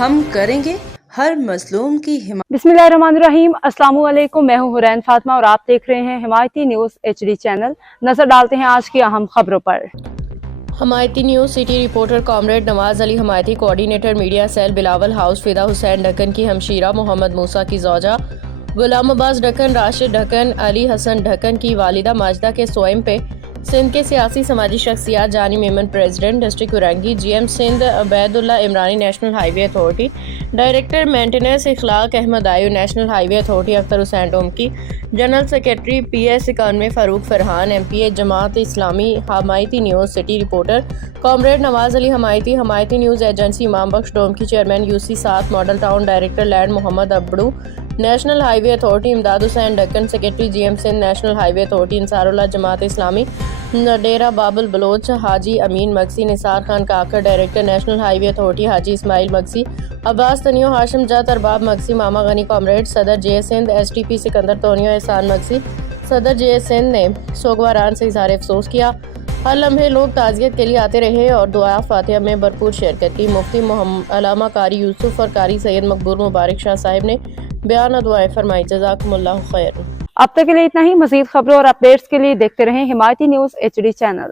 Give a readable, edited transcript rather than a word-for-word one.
ہم کریں گے ہر مظلوم کی حمایت۔ بسمillahirrahmanirrahim، السلام علیکم، میں ہوں حرین فاطمہ اور آپ دیکھ رہے ہیں حمایتی نیوز HD چینل۔ نظر ڈالتے ہیں آج کی اہم خبروں پر۔ Himayati news city reporter comrade Nawaz Ali, Himayati coordinator media cell Bilawal house, Fida Hussain ڈھکن کی ہمشیرہ، محمد موسیٰ کی زوجہ غلام عباس ڈھکن، راشد ڈھکن، علی حسن ڈھکن کی والدہ ماجدہ کے سوئم پہ سندھ کے سیاسی سماجی شخصیات Jani Memon, president district Warangi, G M Sindh Obaidullah Imrani, national highway authority director maintenance Akhlaq Ahmed Ayo, national highway authority Akhtar Hussain Domki, general secretary PS 91 Farooq Farhan, MPA Jamaat Islami. Himayati news city reporter comrade Nawaz Ali, Himayati news agency Imam Bakhsh Domki, chairman UC 7 model town, director land Muhammad Abro, national highway authority Imdad Hussain Dhakan, secretary GM Sindh, national highway authority Ansarullah Jamaat Islami, Dera Babul Baloch, Haji Amin Magsi, Nisar Khan Kakar, director national highway authority, Haji Ismail Magsi, Abbas Tunio, Hashim Jat, Arbab Magsi, ماما Ghani comrade, صدر JA Sindh STP Sikandar Tunio, Ihsan Magsi, صدر JA Sindh نے سوگواران سے اظہار افسوس کیا۔ ہر لمحے لوگ تعزیت کے لیے آتے رہے اور دعا فاتحہ میں بھرپور شرکت کی۔ مفتی علامہ قاری یوسف اور قاری سید مقبول مبارک شاہ صاحب نے بیان اور دعائیں فرمائی۔ جزاکم اللہ خیر۔ اب تک کے لیے اتنا ہی۔ مزید خبروں اور اپڈیٹس کے لیے دیکھتے رہیں حمایتی نیوز HD چینل۔